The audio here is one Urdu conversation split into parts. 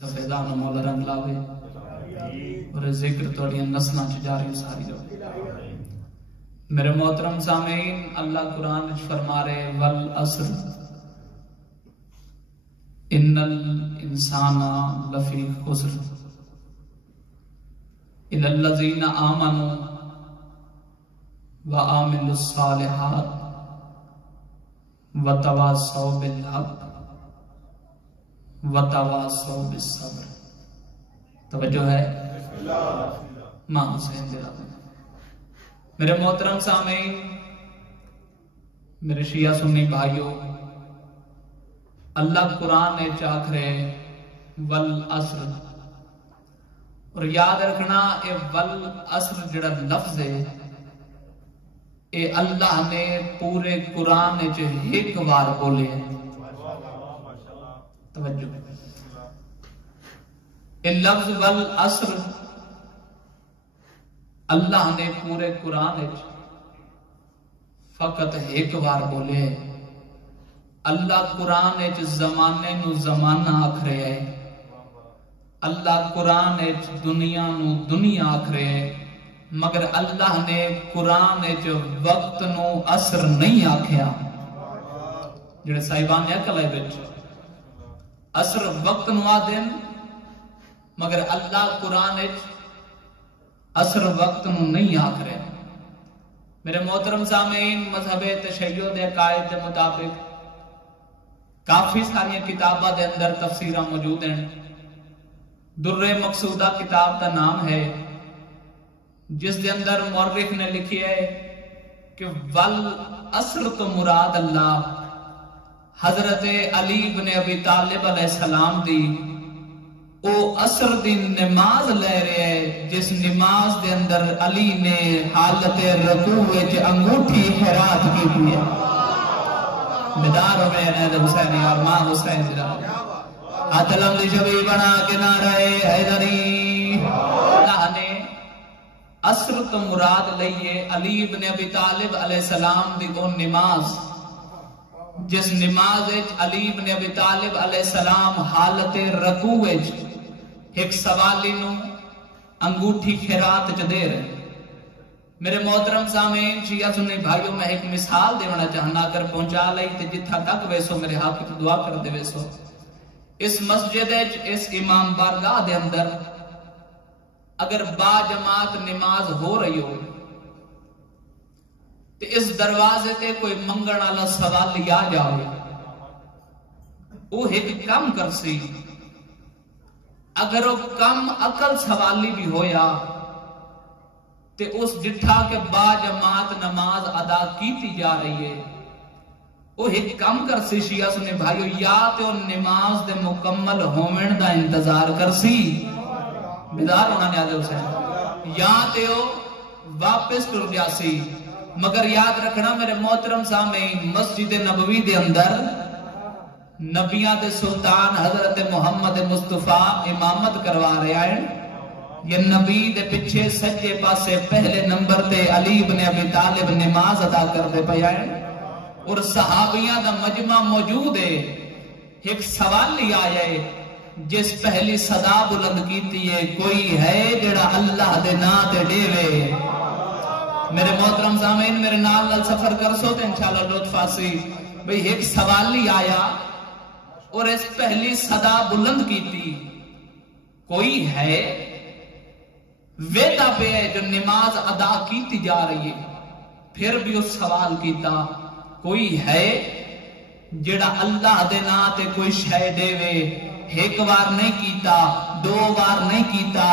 فیضان مولا رنگ لاوے اور ذکر توڑی نسلہ جاری ساری رہے۔ میرے محترم سامعین، اللہ قرآن فرما رہے والعصر ان الانسان لفی خسر الا الذین آمنوا وعملوا الصالحات وتواصوا بالحق وتواصوا بالصبر۔ توجہ ہے ماں حسین دلاتے ہیں۔ میرے محترم سامعین، میرے شیعہ سنی بھائیوں، اللہ قرآن نے چاک رہے والعصر، اور یاد رکھنا اے والعصر جڑا لفظ ہے اے اللہ نے پورے قرآن نے جو ایک بار بولے ہیں۔ توجہ، اے لفظ والعصر اللہ نے پورے قرآن فقط ایک بار بولے۔ اللہ قرآن زمانے نو زمانہ آکھ رہے ہے، اللہ قرآن دنیا نو دنیا آکھ رہے ہے، مگر اللہ نے قرآن وقت نو عصر نہیں آکھیا۔ جڑے صاحبان عقل ہے بچ عصر وقت نو آدن، مگر اللہ قرآن عصر وقت نو نہیں آکھ رہے۔ میرے محترم سامعین، مذہب تشیع دے قائد دے مطابق کافی ساری کتابہ دے اندر تفسیرہ موجود ہیں۔ در مقصودہ کتاب کا نام ہے، جس دے اندر مورخ نے لکھی ہے کہ والعصر تو مراد اللہ حضرت علی بن ابی طالب علیہ السلام دی او عصر دی نماز لے رہے ہیں، جس نماز دے اندر علی نے حالت رکوع وچ انگوٹھی خیرات کی ہوئی ہے۔ بیدار ہو گئے ہیں حسین اور ماں حسین عطلم دی شبی بنا کے نعرہ حیدری۔ اللہ نے عصر تو مراد لئیے علی بن ابی طالب علیہ السلام دی او نماز، جس نماز علی بن ابی طالب علیہ السلام حالت رکوع وچ ایک سوالی نو انگوٹھی خیرات دے رہے۔ میرے محترم سامعین، شیعہ سنی بھائیوں، میں ایک مثال دیونا چاہنا، اگر پہنچا لئی تے جتھا تک ویسو میرے ہاتھ کی دعا کر دے ویسو۔ اس مسجد اس امام بارگاہ دے اندر اگر با جماعت نماز ہو رہی ہو تے اس دروازے تے کوئی منگن والا سوال لیا جاؤ، وہ ایک کم کر سی، اگر وہ کم عقل سوالی بھی ہویا تے اس ڈٹھا کے با جماعت نماز ادا کیتی جا رہی ہے، وہ ایک کم کر سی شیعہ سنے بھائیو، یا تے وہ نماز دے مکمل ہومن دا انتظار کر سی، بیدار ہونا نیادے اسے، یا تے وہ واپس ٹر جا سی۔ مگر یاد رکھنا میرے محترم سامعین، مسجد نبوی دے اندر نبیاں دے سلطان حضرت محمد مصطفیٰ امامت کروا رہے ہیں۔ یہ نبی دے پچھے سجے پاسے پہلے نمبر تے علی بن ابی طالب نماز ادا کر دے پیا ہے، اور صحابیاں دا مجمع موجود ہے۔ ایک سوال لیا جائے جس پہلی صدا بلند کیتی ہے، کوئی ہے جڑا اللہ دے نا تے ڈیوے۔ میرے محترم سامعین، میرے نال سفر کر سو تے انشاءاللہ لطف آسی۔ بھئی ایک سوالی آیا اور اس پہلی صدا بلند کیتی، کوئی ہے ویدہ پہ ہے جو نماز ادا کیتی جا رہی ہے، پھر بھی اس سوال کیتا، کوئی ہے جڑا اللہ دے نا تے کوئی شے دے وے؟ ایک بار نہیں کیتا، دو بار نہیں کیتا،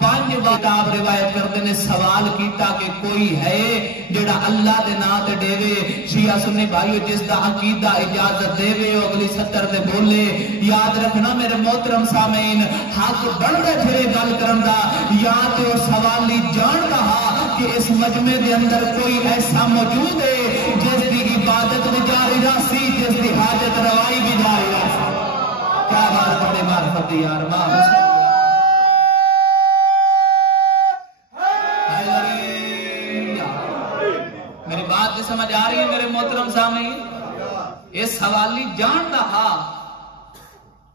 5 کتاب روایت کرتے نے سوال کیتا کہ کوئی ہے جڑا اللہ دے نا تے دے وے۔ شیعہ سنی بھائیو، جس دا عقیدہ اجازت دے وے اگلی 70 دے بولے۔ یاد رکھنا میرے محترم سامعین، حق بڑھے پھرے گل کرن دا، یا تے وہ سوالی جان رہا کہ اس مجمع دے اندر کوئی ایسا موجود ہے جس دی عبادت بھی جاری راسی، جس دی حاجت روائی بھی جاری راسی۔ کیا بات بڑے معرفت یار ماں حسین۔ میری بات سمجھ آ رہی ہے میرے محترم سامعین؟ اس حوالی جان رہا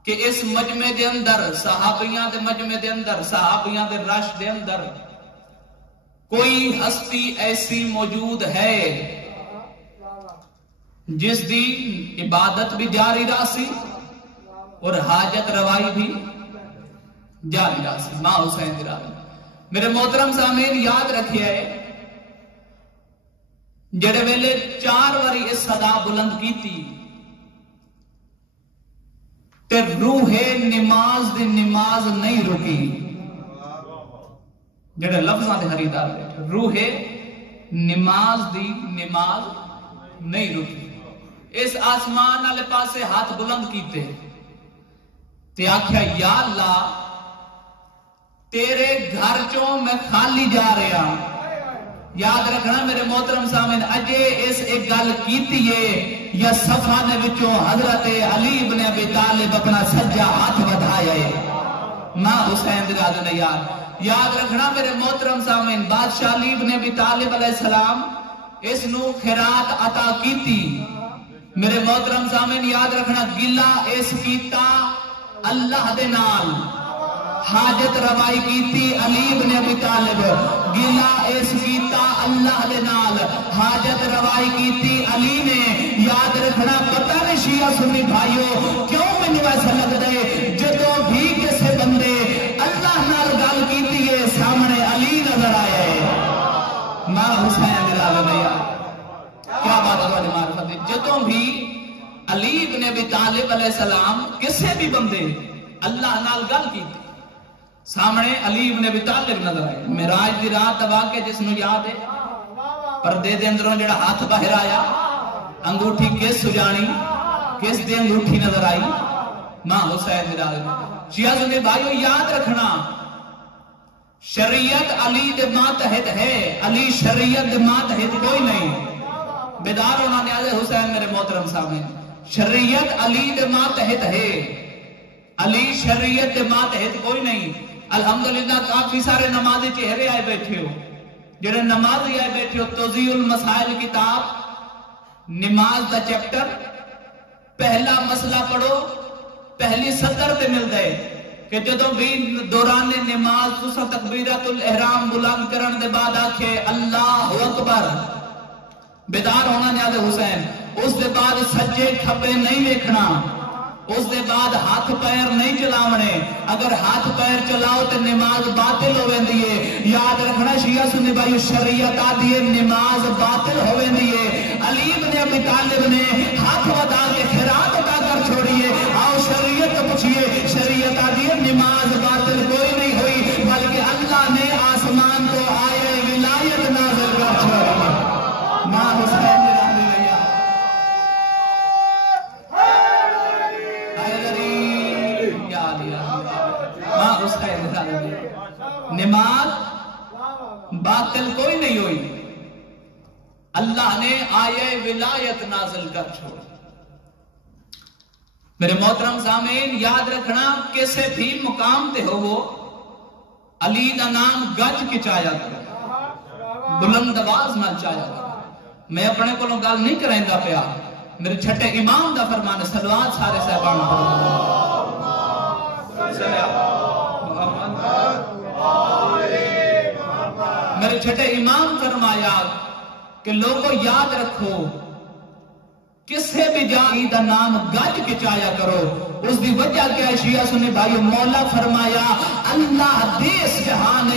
کہ اس مجمع دے اندر صحابیاں دے مجمع دے اندر صحابیاں دے رش دے اندر کوئی ہستی ایسی موجود ہے جس دی عبادت بھی جاری راسی اور حاجت روائی بھی جاری راسی؟ ماں حسین دی راہ۔ میرے محترم سامعین یاد رکھیے جڑے ویلے 4 واری اس صدا بلند کی تھی تے روح نماز دی نماز نہیں رکی، جڑے لفظاں دے خریدار بیٹھے، روح نماز دی نماز نہیں رکی، اس آسمان والے پاسے ہاتھ بلند کیتے تے آکھیا یا اللہ تیرے گھر چوں میں خالی جا رہا۔ یاد رکھنا میرے محترم سامعین، اجے اس ایک گل کیتی ہے یا صفا نے وچوں حضرت علی ابن ابی طالب اپنا سجا ہاتھ بڑھایا ہے، ماں حسین دی راز نے یاد رکھنا میرے محترم سامعین، بادشاہ علی ابن ابی طالب علیہ السلام اس نو خیرات عطا کیتی۔ میرے محترم سامعین یاد رکھنا گلا اس کیتا اللہ دے نال، حاجت روائی کیتی علی ابن ابی طالب، گلا اس کیتا اللہ دے نال، حاجت روائی کیتی علی نے۔ یاد رکھنا پتہ نہیں شیعہ سنی بھائیو کیوں مینوں ایسا لگدا ہے جدوں بھی کسے بندے اللہ نال گل کیتی ہے سامنے علی نظر آیا ہے، ماں حسین دی راہ میں کیا بات ہے معرفت دی۔ جدوں بھی علی ابن ابی طالب علیہ السلام کسے بھی بندے اللہ نال گل کیتی سامنے علی ابن ابی طالب نظر آئے۔ معراج دی رات دا واقعہ جس نو یاد ہے، پردے دے اندروں جڑا ہاتھ باہر آیا، انگوٹھی کس سجانی، کس دے انگوٹھی نظر آئی؟ ماں حسین دی راہ میں۔ شیعہ سنی بھائیو یاد رکھنا شریعت علی دے ماتحت ہے، علی شریعت دے ماتحت کوئی نہیں۔ بیدار ہونا نیاز حسین میرے محترم سامنے، شریعت علی دے ماتحت ہے، علی شریعت دے ماتحت کوئی نہیں۔ الحمدللہ کافی سارے نمازی چہرے آئے بیٹھے ہو، جڑے نمازی آئے بیٹھے ہو، توضیح المسائل کتاب نماز دا چیپٹر پہلا مسئلہ پڑھو، پہلی سطر تے مل دے کہ جدوں بھی دوران نماز تسا تکبیرۃ الاحرام بلند کرن دے بعد آکھے اللہ اکبر، بیدار ہونا نیاز حسین، اس دے بعد سجے کھبے نہیں ویکھنا، اس دے بعد ہاتھ پیر نہیں چلاونے، اگر ہاتھ پیر چلاؤ تو نماز باطل ہو ویندی ہے۔ یاد رکھنا شیعہ سنی بھائیو شریعت آدھی ہے نماز باطل ہو ویندی ہے۔ علی ابن ابی طالب نے ہاتھ ودا کے خیرات ادا کر چھوڑی ہے، آؤ شریعت پوچھئے، شریعت آدھی ہے نماز باطل کوئی نہیں ہوئی بلکہ اللہ نے آسمان کو آئے ولایت نازل کر چھوڑی ہے۔ ماں حسین نماز باطل کوئی نہیں ہوئی، اللہ نے آیے ولایت نازل کر چھوڑ۔ میرے محترم سامعین یاد رکھنا کسے بھی مقام تے ہو وہ علی دا نام گج کے چایا کرو، بلند آواز نہ چایا کرو۔ میں اپنے کو گل نہیں کریں گا پیا، میرے چھٹے امام دا فرمان صلوات سارے صاحبان پڑھو۔ میرے چھٹے امام فرمایا کہ لوگوں یاد رکھو کسے بھی جائی دا نام گج کے چایا کرو، اس دی وجہ کیا ہے شیعہ سنی بھائیو؟ مولا فرمایا اللہ دیس جہان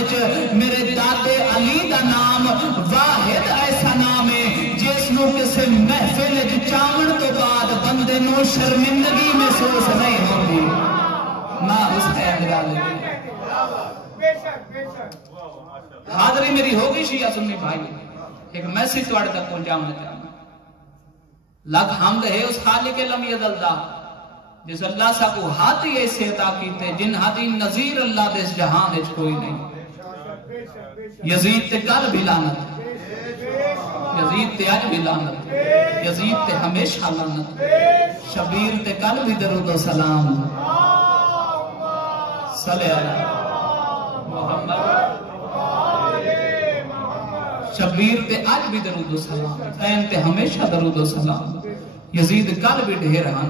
میرے دادے علی دا نام واحد ایسا نام ہے جس نو کسے محفل چاون تو بعد بندے نو شرمندگی محسوس نہیں ہوگی۔ ماں حسین حاضری میری ہوگی شیعہ سنی بھائی، ایک میسیج توڑے تک پہنچاؤں چاہوں، لکھ حمد ہے اس خالق لم یزل جس اللہ سا کو ہاتھی ایسے عطا کیتے جن ہاتھی نظیر اللہ دے اس جہان اچ کوئی نہیں۔ یزید تے کل بھی لعنت، یزید تے آج بھی لعنت، یزید تے ہمیشہ لعنت، شبیر تے کل بھی درود و سلام، صلی اللہ محمد، شبیر تے آج بھی درود و سلام، حسین تے ہمیشہ درود و سلام، یزید کل بھی ڈھیر ہیں،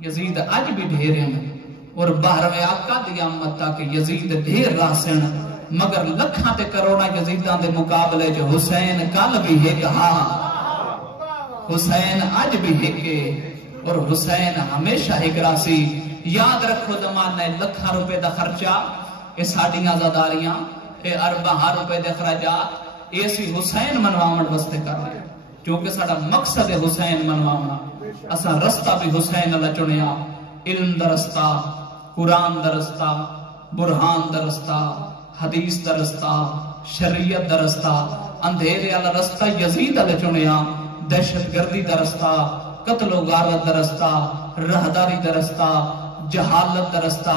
یزید آج بھی ڈھیر ہیں۔ اور 12ویں آقا دی آمد تک یزید ڈھیر راسن مگر لکھاں تے کروڑا یزیداں دے مقابلے جو حسین کل بھی ہے کہا حسین آج بھی ہے کہ اور حسین ہمیشہ ایک راسی یاد رکھو زمانہ لکھاں روپے دا خرچہ اے ساڑیاں زاداریاں اے 40 روپے دے اخراجات ایسی حسین منواؤں واسطے کر رہے ہیں کیونکہ ساڑا مقصد ہے حسین منواؤں اسا رستہ بھی حسین اللہ چنیا علم درستہ قرآن درستہ برہان درستہ حدیث درستہ شریعت درستہ اندھیرے اللہ رستہ یزید اللہ چنیا دہشت گردی درستہ قتل و غارت درستہ رہداری درستہ جہالت درستہ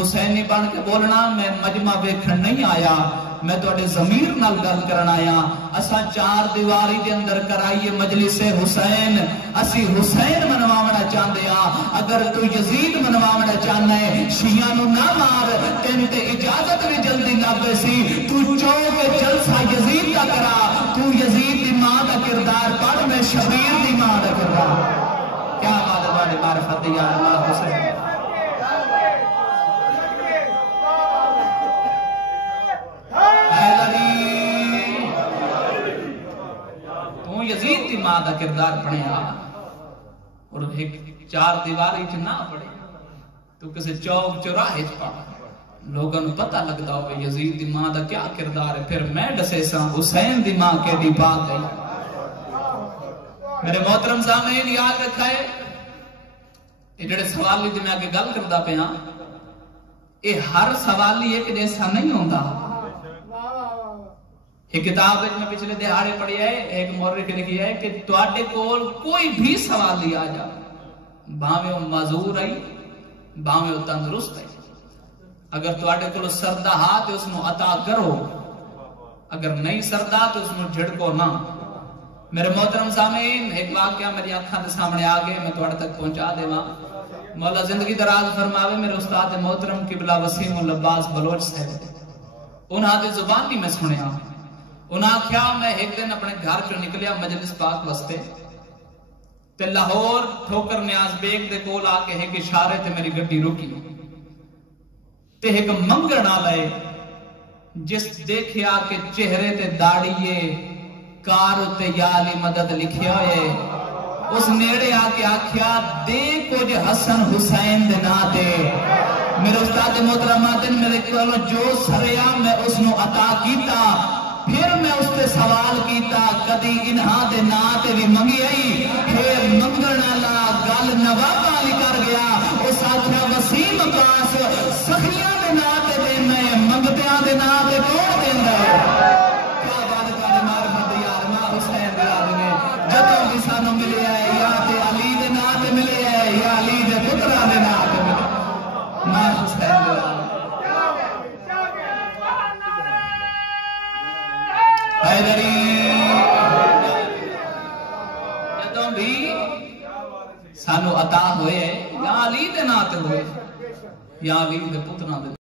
حسینی بن کے بولنا میں مجمع بیکھن نہیں آیا میں تو اڈے ضمیر نال گل کرن آیا اسا 4 دیواری دے اندر کرائیے مجلس حسین اسی حسین منواونا چاہندے ہاں اگر تو یزید منواونا چاہنا ہے شیعہ نو نہ مار تین تے اجازت بھی جلدی نہ بیسی تو چوک جلسہ یزید کا کرا تو یزید دی ماں دا کردار پڑھ میں شبیر دی ماں دا کردار کیا بات ہے بڑے معرفت یا اللہ حسین یزید دی ماں دا کردار پڑھیا اور ایک 4 دیواری چ نہ پڑھے تو کسی چوک چوراہے چ پڑھ لوگوں کو پتہ لگتا ہو یزید دی ماں دا کیا کردار ہے پھر میں دسے سا حسین دی ماں کے دی پاک گئی میرے محترم سامعین یاد رکھا ہے یہ جڑے سوالی دی میں آگے گل کردا پیا یہ ہر سوالی ایک جیسا نہیں ہوتا ایک کتاب میں پچھلے دہاڑے پڑھی ہے ایک مورخ نے لکھی ہے کہ تواڈے کول کوئی بھی سوال آ جا بھاویں وہ معذور آئی بھاویں وہ تندرست آئی اگر تواڈے کول سردا ہاتھ اس نو عطا کرو اگر نہیں سردا تو اس نو جھڑکو نہ میرے محترم سامعین ایک واقعہ میری آنکھاں دے سامنے آ گئے میں تواڈے تک پہنچا دیواں مولا زندگی دراز فرماوے میرے استاد محترم قبلہ وسیم العباس بلوچ صاحب انہاں دی زبان بھی میں سنیا انہاں کیا میں ایک دن اپنے گھر چو نکلیا مجلس پاک واسطے تے لاہور ٹھوکر نیاز بیگ دے کول آ کے ایک اشارے تے میری گڈی رکی تے ایک منگن آلے جس دیکھیا کہ چہرے تے داڑیے کار تے یالی مدد لکھیا ہے اس نیڑے آ کے آکھیا دے کچھ حسن حسین دے ناتے میرے استاد محترمہ دن میرے کولوں جو سریا میں اس نو عطا کیتا پھر میں اس سے سوال کیتا کدی انہاں دے ناتے بھی منگی آئی پھر منگن والا گل نواب والی کر گیا اس آخیا وسیم عباس سخیاں دے ناتے دینا ہے منگتیاں دے ناتے کون دینا ہے کیا بات کرے معرفت یار ماں حسین دے آدمی جدوں بھی سانو ملے ہے یا تے علی دے ناتے ملے ہے یا علی دے پترا دے ناتے ملے ماں حسین دے آدمی جدوں بھی سانو عطا ہوئے یا علی دے ناتے ہوئے یا علی دے پترا دے